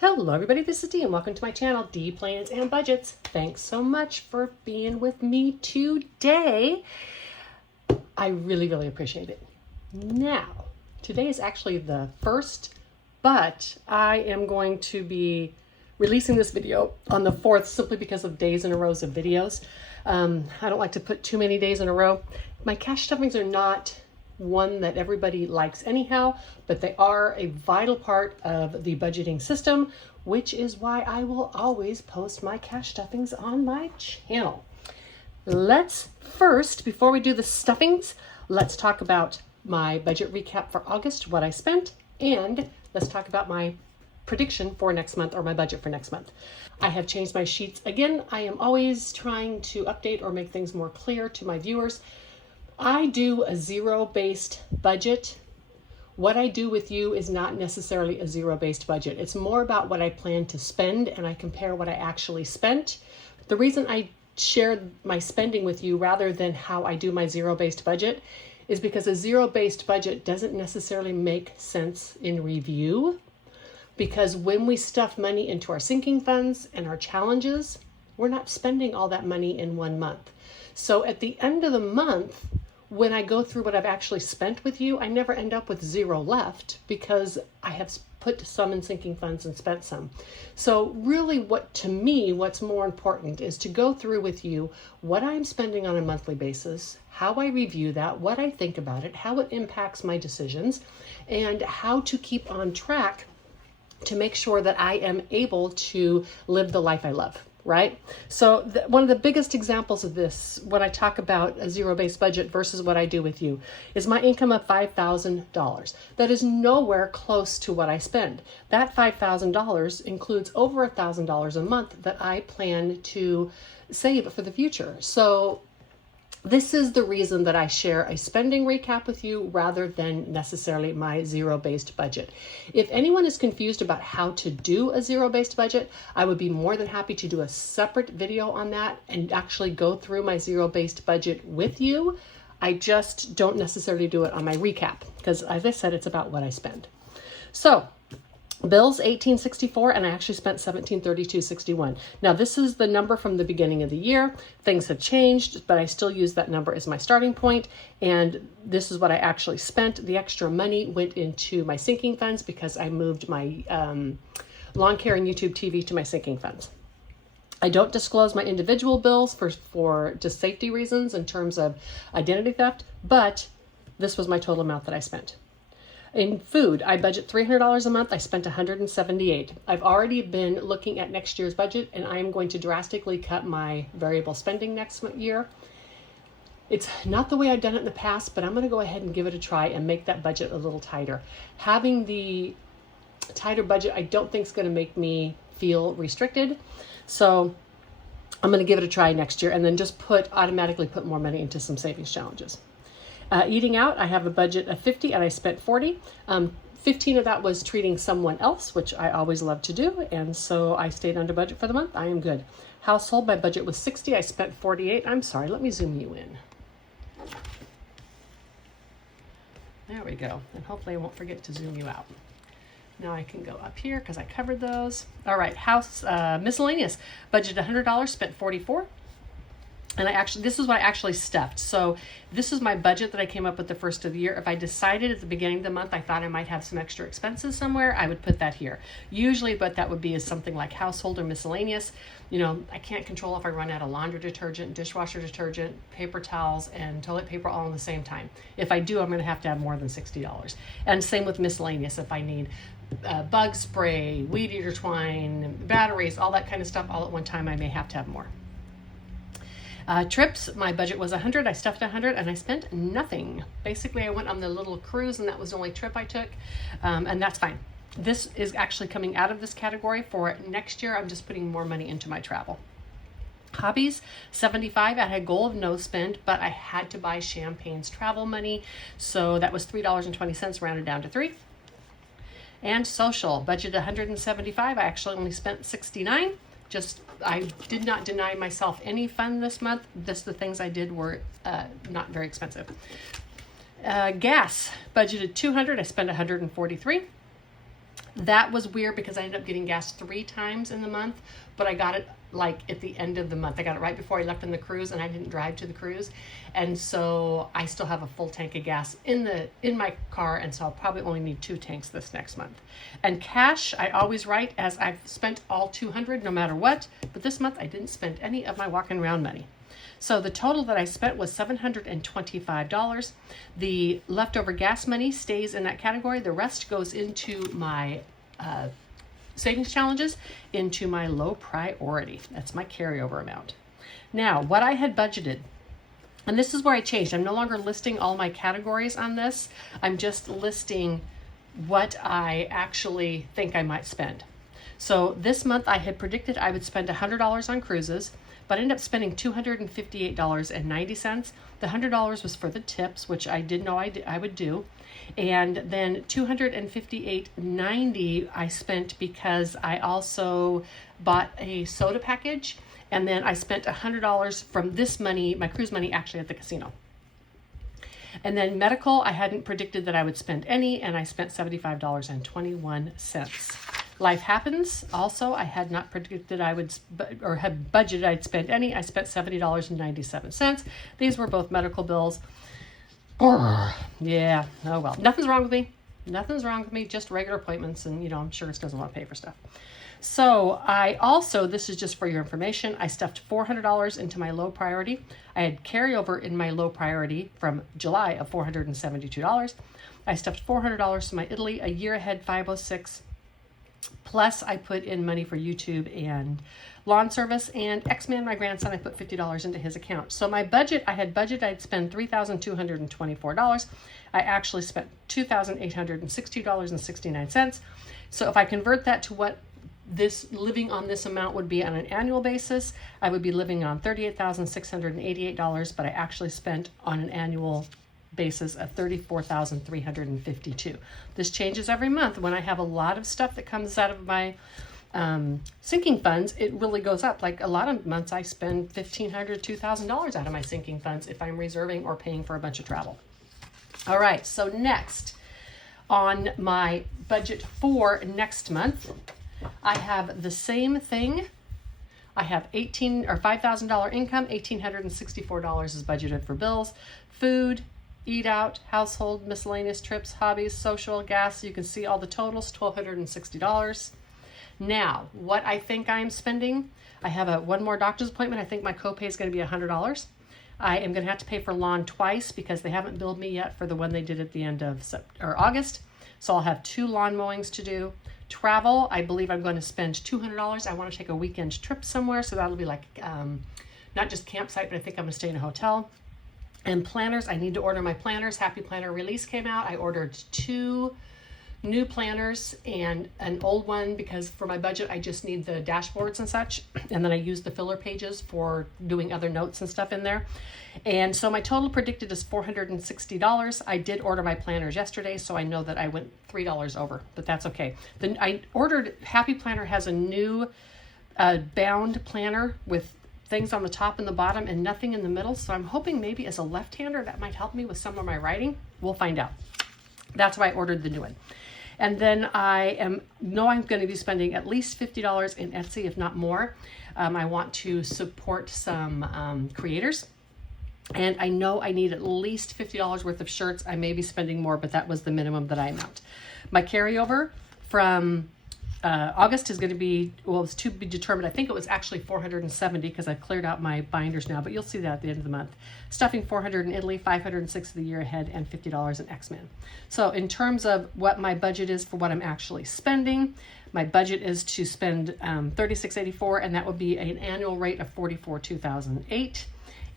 Hello everybody, this is Dee and welcome to my channel, Dee Plans and Budgets. Thanks so much for being with me today. I really appreciate it. Now, today is actually the first, but I am going to be releasing this video on the 4th simply because of days in a row of videos. I don't like to put too many days in a row. My cash stuffings are not one that everybody likes anyhow, but they are a vital part of the budgeting system, which is why I will always post my cash stuffings on my channel. Let's first, before we do the stuffings, let's talk about my budget recap for August, what I spent, and let's talk about my prediction for next month or my budget for next month. I have changed my sheets again. I am always trying to update or make things more clear to my viewers. I do a zero-based budget. What I do with you is not necessarily a zero-based budget. It's more about what I plan to spend, and I compare what I actually spent. The reason I shared my spending with you rather than how I do my zero-based budget is because a zero-based budget doesn't necessarily make sense in review, because when we stuff money into our sinking funds and our challenges, we're not spending all that money in 1 month. So at the end of the month, when I go through what I've actually spent with you, I never end up with zero left because I have put some in sinking funds and spent some. So really to me, what's more important is to go through with you what I'm spending on a monthly basis, how I review that, what I think about it, how it impacts my decisions, and how to keep on track to make sure that I am able to live the life I love. Right? So one of the biggest examples of this, when I talk about a zero-based budget versus what I do with you, is my income of $5,000. That is nowhere close to what I spend. That $5,000 includes over $1,000 a month that I plan to save for the future. So this is the reason that I share a spending recap with you rather than necessarily my zero-based budget. If anyone is confused about how to do a zero-based budget, I would be more than happy to do a separate video on that and actually go through my zero-based budget with you. I just don't necessarily do it on my recap because, as I said, it's about what I spend. So bills $1,864, and I actually spent $1,732.61. Now this is the number from the beginning of the year. Things have changed, but I still use that number as my starting point. And this is what I actually spent. The extra money went into my sinking funds because I moved my lawn care and YouTube TV to my sinking funds. I don't disclose my individual bills for just safety reasons in terms of identity theft, but this was my total amount that I spent. In food, I budget $300 a month. I spent $178. I've already been looking at next year's budget, and I am going to drastically cut my variable spending next year. It's not the way I've done it in the past, but I'm going to go ahead and give it a try and make that budget a little tighter. Having the tighter budget, I don't think is going to make me feel restricted. So I'm going to give it a try next year and then just automatically put more money into some savings challenges. Eating out, I have a budget of $50 and I spent $40. 15 of that was treating someone else, which I always love to do. And so I stayed under budget for the month. I am good. Household, my budget was $60. I spent $48. I'm sorry, let me zoom you in. There we go. And hopefully I won't forget to zoom you out. Now I can go up here because I covered those. All right, house miscellaneous, budget $100, spent $44. And this is what I actually stuffed. So this is my budget that I came up with the first of the year. If I decided at the beginning of the month, I thought I might have some extra expenses somewhere, I would put that here. Usually what that would be is something like household or miscellaneous. You know, I can't control if I run out of laundry detergent, dishwasher detergent, paper towels, and toilet paper all at the same time. If I do, I'm going to have more than $60. And same with miscellaneous. If I need bug spray, weed eater twine, batteries, all that kind of stuff all at one time, I may have to have more. Trips, my budget was $100. I stuffed $100 and I spent nothing. Basically, I went on the little cruise and that was the only trip I took, and that's fine. This is actually coming out of this category for next year. I'm just putting more money into my travel. Hobbies, $75. I had a goal of no spend, but I had to buy Champagne's travel money, so that was $3.20 rounded down to $3. And social, budget $175. I actually only spent $69. I did not deny myself any fun this month. The things I did were not very expensive. Gas, budgeted $200. I spent $143. That was weird because I ended up getting gas 3 times in the month, but I got it like at the end of the month. I got it right before I left on the cruise, and I didn't drive to the cruise. And so I still have a full tank of gas in my car, and so I'll probably only need 2 tanks this next month. And cash, I always write as I've spent all $200 no matter what, but this month I didn't spend any of my walking around money. So the total that I spent was $725. The leftover gas money stays in that category. The rest goes into my savings challenges, into my low priority. That's my carryover amount. Now, what I had budgeted, and this is where I changed. I'm no longer listing all my categories on this. I'm just listing what I actually think I might spend. So this month I had predicted I would spend $100 on cruises, but I ended up spending $258.90. The $100 was for the tips, which I did know I would do. And then $258.90 I spent because I also bought a soda package. And then I spent $100 from this money, my cruise money, actually at the casino. And then medical, I hadn't predicted that I would spend any, and I spent $75.21. Life happens. Also, I had not predicted I would, or had budgeted I'd spend any. I spent $70.97. These were both medical bills. Yeah, oh well. Nothing's wrong with me. Nothing's wrong with me. Just regular appointments, and I'm sure it doesn't want to pay for stuff. So I also, this is just for your information, I stuffed $400 into my low priority. I had carryover in my low priority from July of $472. I stuffed $400 to my Italy, a year ahead 506. Plus I put in money for YouTube and lawn service, and X-Man, my grandson, I put $50 into his account. So my budget, I'd spend $3,224. I actually spent $2,860.69. So if I convert that to what this living on this amount would be on an annual basis, I would be living on $38,688, but I actually spent on an annual basis of $34,352. This changes every month. When I have a lot of stuff that comes out of my sinking funds, it really goes up. Like a lot of months I spend $1,500, $2,000 out of my sinking funds if I'm reserving or paying for a bunch of travel. All right, so next on my budget for next month, I have the same thing. I have $5,000 income, $1,864 is budgeted for bills, food, eat out, household, miscellaneous trips, hobbies, social, gas. You can see all the totals, $1,260. Now, what I think I'm spending, I have one more doctor's appointment. I think my copay is going to be $100. I am going to have to pay for lawn twice because they haven't billed me yet for the one they did at the end of August. So I'll have 2 lawn mowings to do. Travel, I believe I'm going to spend $200. I want to take a weekend trip somewhere, so that'll be like not just campsite, but I think I'm going to stay in a hotel. And planners, I need to order my planners. Happy Planner Release came out. I ordered 2 new planners and an old one because for my budget, I just need the dashboards and such. And then I use the filler pages for doing other notes and stuff in there. And so my total predicted is $460. I did order my planners yesterday, so I know that I went $3 over, but that's okay. Then I ordered, Happy Planner has a new bound planner with things on the top and the bottom and nothing in the middle. So I'm hoping maybe as a left-hander that might help me with some of my writing. We'll find out. That's why I ordered the new one. And then I'm going to be spending at least $50 in Etsy, if not more. I want to support some creators. And I know I need at least $50 worth of shirts. I may be spending more, but that was the minimum that I amount. My carryover from August is going to be, well, it's to be determined. I think it was actually $470 because I've cleared out my binders now, but you'll see that at the end of the month. Stuffing $400 in Italy, $506 the year ahead, and $50 in X-Men. So in terms of what my budget is for what I'm actually spending, my budget is to spend $36.84, and that would be an annual rate of $44,208.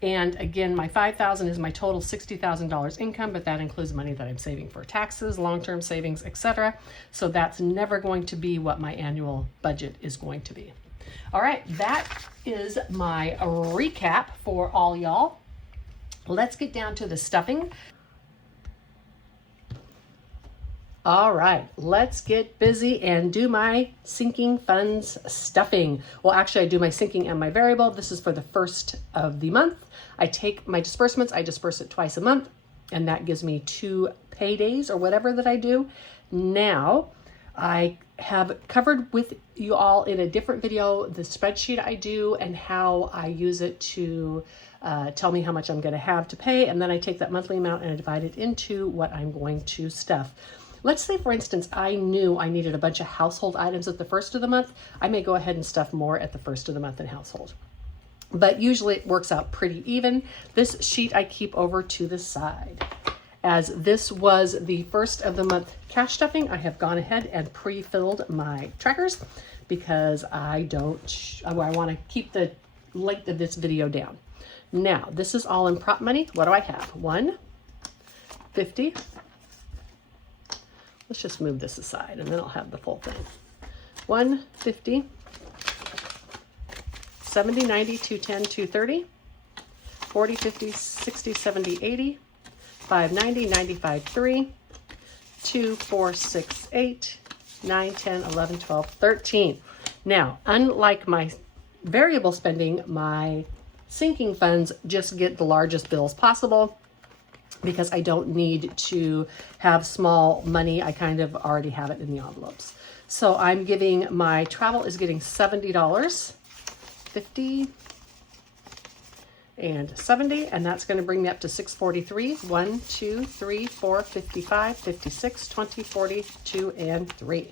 And again, my $5,000 is my total $60,000 income, but that includes money that I'm saving for taxes, long-term savings, etc. So that's never going to be what my annual budget is going to be. All right, that is my recap for all y'all. Let's get down to the stuffing. All right, let's get busy and do my sinking funds stuffing. Well, actually I do my sinking and my variable. This is for the first of the month. I take my disbursements, I disperse it twice a month, and that gives me 2 paydays or whatever that I do. Now, I have covered with you all in a different video the spreadsheet I do and how I use it to tell me how much I'm going to have to pay, and then I take that monthly amount and I divide it into what I'm going to stuff. Let's say, for instance, I knew I needed a bunch of household items at the first of the month. I may go ahead and stuff more at the first of the month in household. But usually it works out pretty even. This sheet I keep over to the side. As this was the first of the month cash stuffing, I have gone ahead and pre-filled my trackers because I want to keep the length of this video down. Now, this is all in prop money. What do I have? $1.50. Let's just move this aside and then I'll have the full thing. $1.50, $70, $90, $210, $230, $40, $50, $60, $70, $80, $5.90, $95, $3, $2, $4, $6, $8, $9, $10, $11, $12, $13. Now, unlike my variable spending, my sinking funds just get the largest bills possible because I don't need to have small money. I kind of already have it in the envelopes. So I'm giving, my travel is getting $70, 50 and 70, and that's going to bring me up to 643. 1, 2, 3, 4, 55, 56, 20, 40, 2, and 3.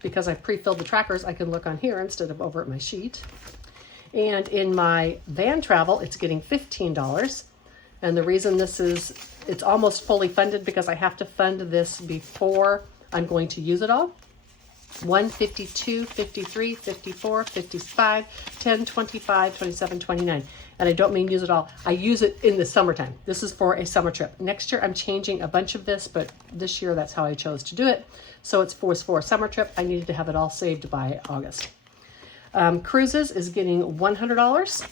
Because I pre-filled the trackers, I can look on here instead of over at my sheet. And in my van travel, it's getting $15. And the reason this is, it's almost fully funded because I have to fund this before I'm going to use it all. 1, 52, 53, 54, 55, 10, 25, 27, 29. And I don't mean use it all. I use it in the summertime. This is for a summer trip. Next year, I'm changing a bunch of this, but this year, that's how I chose to do it. So it's for a summer trip. I needed to have it all saved by August. Cruises is getting $100.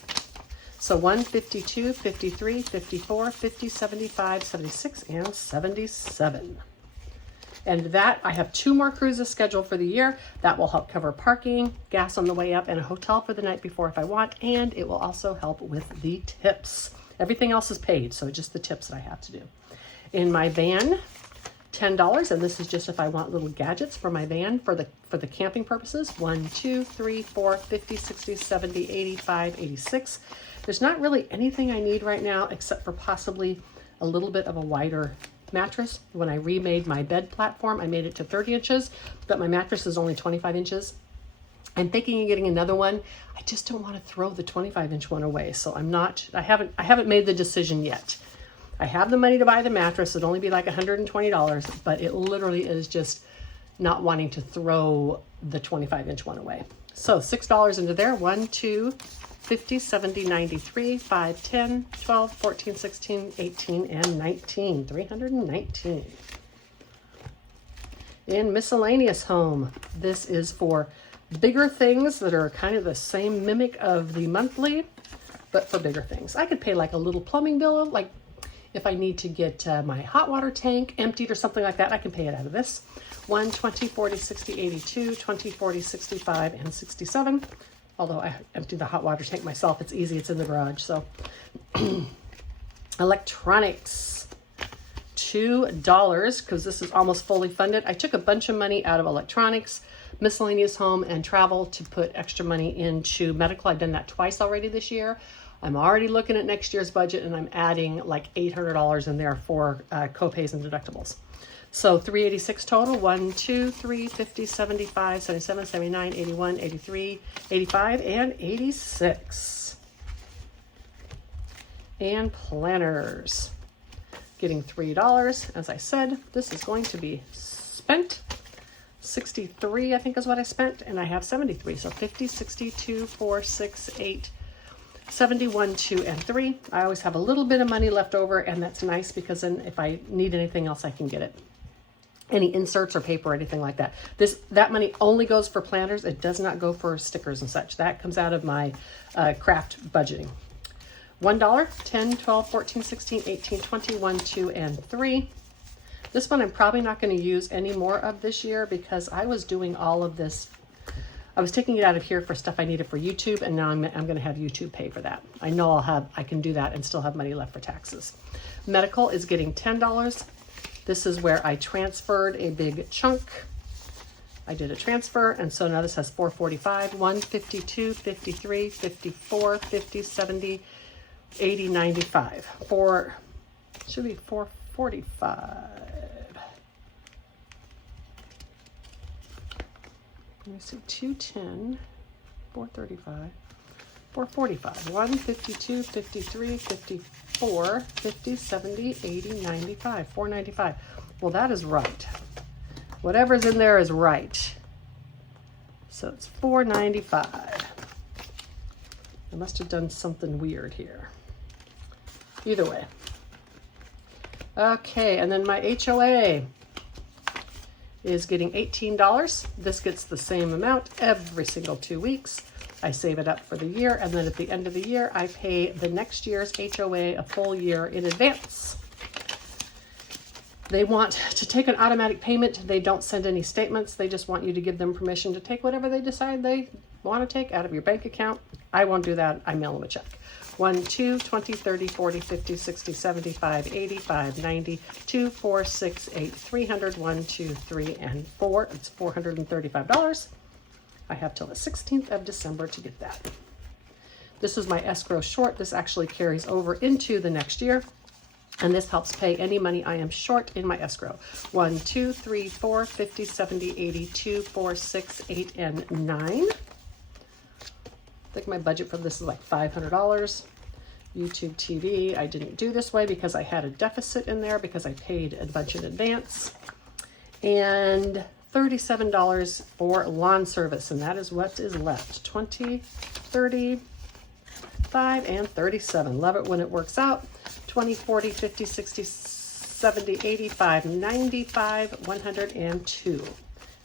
So 1, 52, 53, 54, 50, 75, 76, and 77. And that, I have 2 more cruises scheduled for the year. That will help cover parking, gas on the way up, and a hotel for the night before if I want. And it will also help with the tips. Everything else is paid, so just the tips that I have to do. In my van, $10, and this is just if I want little gadgets for my van for the camping purposes. 1, 2, 3, 4, 50, 60, 70, 85, 86. There's not really anything I need right now except for possibly a little bit of a wider mattress. When I remade my bed platform, I made it to 30 inches, but my mattress is only 25 inches. I'm thinking of getting another one. I just don't want to throw the 25-inch one away, so I haven't made the decision yet. I have the money to buy the mattress. It'd only be like $120, but it literally is just not wanting to throw the 25-inch one away. So $6 into there. 1, 2, 50, 70, 93, 5, 10, 12, 14, 16, 18, and 19. 319. In miscellaneous home, this is for bigger things that are kind of the same mimic of the monthly, but for bigger things. I could pay like a little plumbing bill, like if I need to get my hot water tank emptied or something like that, I can pay it out of this. 1, 20, 40, 60, 82, 20, 40, 65, and 67. Although I emptied the hot water tank myself, it's easy, it's in the garage. So electronics, $2, because this is almost fully funded. I took a bunch of money out of electronics, miscellaneous home, and travel to put extra money into medical. I've done that twice already this year. I'm already looking at next year's budget, and I'm adding like $800 in there for co-pays and deductibles. So 386 total. 1, 2, 3, 50, 75, 77, 79, 81, 83, 85, and 86. And planners, getting $3. As I said, this is going to be spent. 63, I think is what I spent, and I have 73. So 50, 62, 4, 6, 8, 71, 2, and 3. I always have a little bit of money left over, and that's nice because then if I need anything else, I can get it. Any inserts or paper or anything like that. That money only goes for planners. It does not go for stickers and such. That comes out of my craft budgeting. $1, 10, 12, 14, 16, 18, 20, 1, 2, and 3. This one I'm probably not going to use any more of this year because I was doing all of this. I was taking it out of here for stuff I needed for YouTube, and now I'm going to have YouTube pay for that. I know I can do that and still have money left for taxes. Medical is getting $10. This is where I transferred a big chunk. I did a transfer, and so now this has 445, 1, 52, 53, 54, 50, 70, 80, 95. Should be 445. Let me see, 210, 435, 445, 1, 52, 53, 54, 50, 70, 80, 95, 495. Well, that is right. Whatever's in there is right. So it's 495. I must have done something weird here. Either way. Okay, and then my HOA is getting $18. This gets the same amount every single 2 weeks. I save it up for the year, and then at the end of the year, I pay the next year's HOA a full year in advance. They want to take an automatic payment. They don't send any statements. They just want you to give them permission to take whatever they decide they want to take out of your bank account. I won't do that. I mail them a check. 1, 2, 20, 30, 40, 50, 60, 75, 85, 90, 2, 4, 6, 8, 300, 1, 2, 3, and 4. It's $435. I have till the 16th of December to get that. This is my escrow short. This actually carries over into the next year. And this helps pay any money I am short in my escrow. 1, 2, 3, 4, 50, 70, 80, 2, 4, 6, 8, and 9. I think my budget for this is like $500. YouTube TV, I didn't do this way because I had a deficit in there because I paid a bunch in advance. And $37 for lawn service, and that is what is left. 20, 35, and 37. Love it when it works out. 20, 40, 50, 60, 70, 85, 95, 102.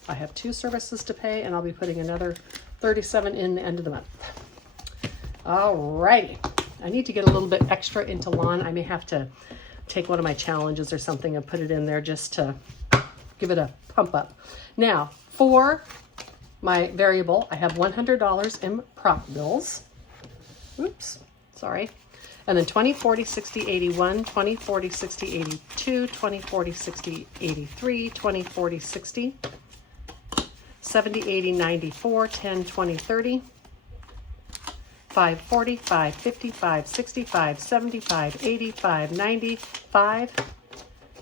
I have 2 services to pay, and I'll be putting another 37 in the end of the month. Alrighty. I need to get a little bit extra into lawn. I may have to take one of my challenges or something and put it in there just to give it a pump up. Now, for my variable, I have $100 in prop bills. Oops, sorry. And then 20, 40, 60, 81, 20, 40, 60, 82, 20, 40, 60, 83, 20, 40, 60, 70, 80, 94, 10, 20, 30, 5, 40, 5, 50, 5, 65, 75, 85, 95,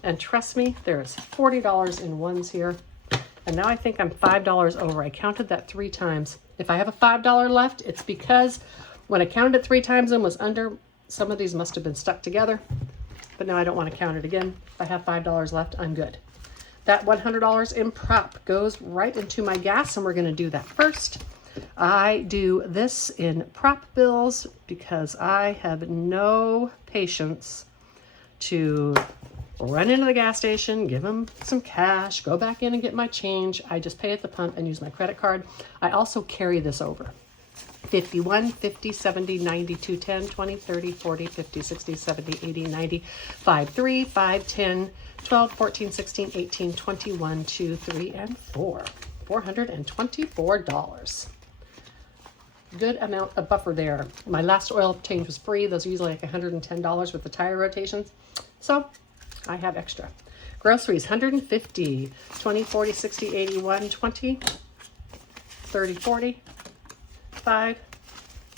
and trust me, there's $40 in ones here. And now I think I'm $5 over. I counted that 3 times. If I have a $5 left, it's because when I counted it 3 times and was under, some of these must have been stuck together, but now I don't want to count it again. If I have $5 left, I'm good. That $100 in prop goes right into my gas, and we're going to do that first. I do this in prop bills because I have no patience to run into the gas station, give them some cash, go back in and get my change. I just pay at the pump and use my credit card. I also carry this over. 51, 50, 70, 90, 2, 10, 20, 30, 40, 50, 60, 70, 80, 90, 5, 3, 5, 10, 12, 14, 16, 18, 21, 2, 3, and 4. $424. Good amount of buffer there. My last oil change was free. Those are usually like $110 with the tire rotations. So I have extra. Groceries, $150, 20, 40, 60, 81, 20, 30, 40, 5,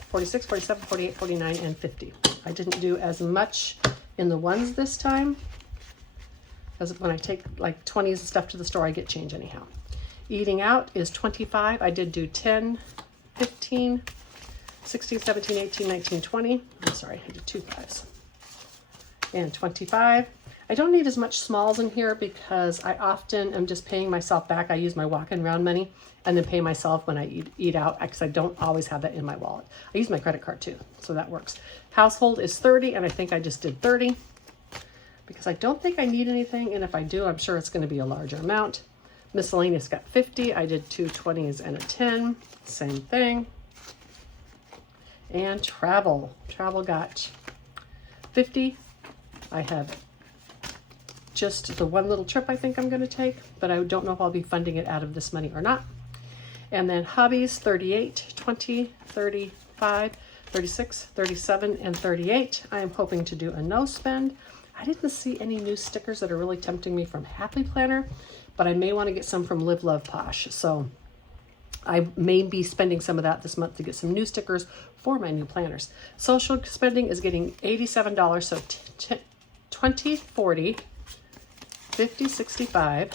46, 47, 48, 49, and 50. I didn't do as much in the ones this time, as when I take like 20s and stuff to the store, I get change anyhow. Eating out is 25. I did do 10, 15, 16, 17, 18, 19, 20. I'm sorry, I did 2 5s. And 25. I don't need as much smalls in here because I often am just paying myself back. I use my walk-in round money and then pay myself when I eat out because I don't always have that in my wallet. I use my credit card too, so that works. Household is 30, and I think I just did 30 because I don't think I need anything, and if I do, I'm sure it's going to be a larger amount. Miscellaneous got 50. I did 2 20s and a 10. Same thing. And travel. Travel got 50. I have just the one little trip I think I'm going to take, but I don't know if I'll be funding it out of this money or not. And then hobbies, 38, 20, 35, 36, 37, and 38. I am hoping to do a no spend. I didn't see any new stickers that are really tempting me from Happy Planner, but I may want to get some from Live Love Posh. So I may be spending some of that this month to get some new stickers for my new planners. Social spending is getting $87, so 20, 40, 50, 65,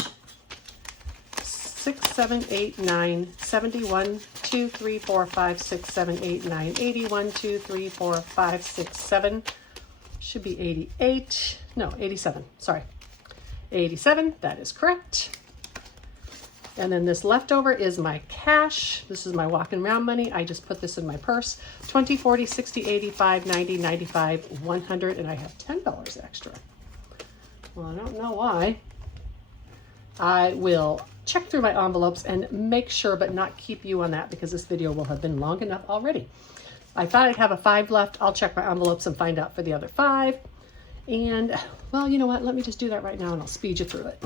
6, 7, 8, 9, 71, 2, 3, 4, 5, 6, 7, 8, 9, 80, 1, 2, 3, 4, 5, 6, 7, should be 88, no, 87, sorry, 87, that is correct. And then this leftover is my cash. This is my walking around money. I just put this in my purse. 20, 40, 60, 85, 90, 95, 100, and I have $10 extra. Well, I don't know why. I will check through my envelopes and make sure, but not keep you on that because this video will have been long enough already. I thought I'd have a 5 left. I'll check my envelopes and find out for the other 5. And, well, you know what? Let me just do that right now and I'll speed you through it.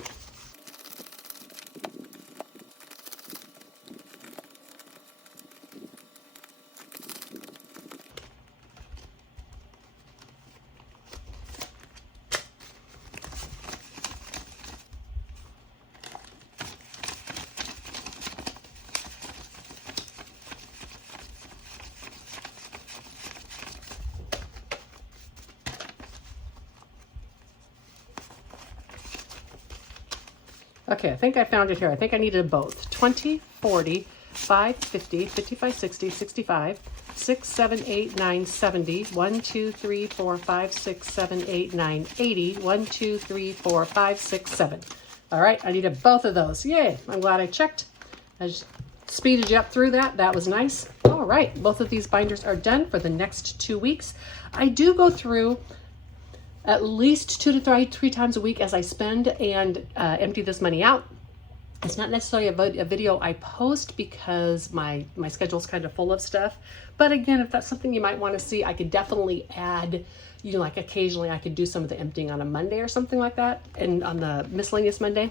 Okay, I think I found it here. I think I needed both. 20, 40, 5, 50, 55, 60, 65, 6, 7, 8, 9, 70, 1, 2, 3, 4, 5, 6, 7, 8, 9, 80, 1, 2, 3, 4, 5, 6, 7. All right, I needed both of those. Yay, I'm glad I checked. I just speeded you up through that. That was nice. All right, both of these binders are done for the next 2 weeks. I do go through at least 2 to 3 times a week as I spend and empty this money out. It's not necessarily a video I post because my schedule's kind of full of stuff. But again, if that's something you might want to see, I could definitely add, you know, like occasionally I could do some of the emptying on a Monday or something like that. And on the miscellaneous Monday,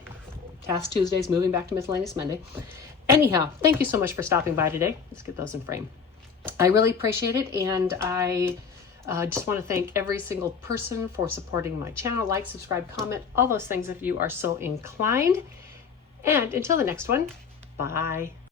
Task Tuesdays, moving back to miscellaneous Monday. Anyhow, thank you so much for stopping by today. Let's get those in frame. I really appreciate it. And I just want to thank every single person for supporting my channel. Like, subscribe, comment, all those things if you are so inclined. And until the next one, bye.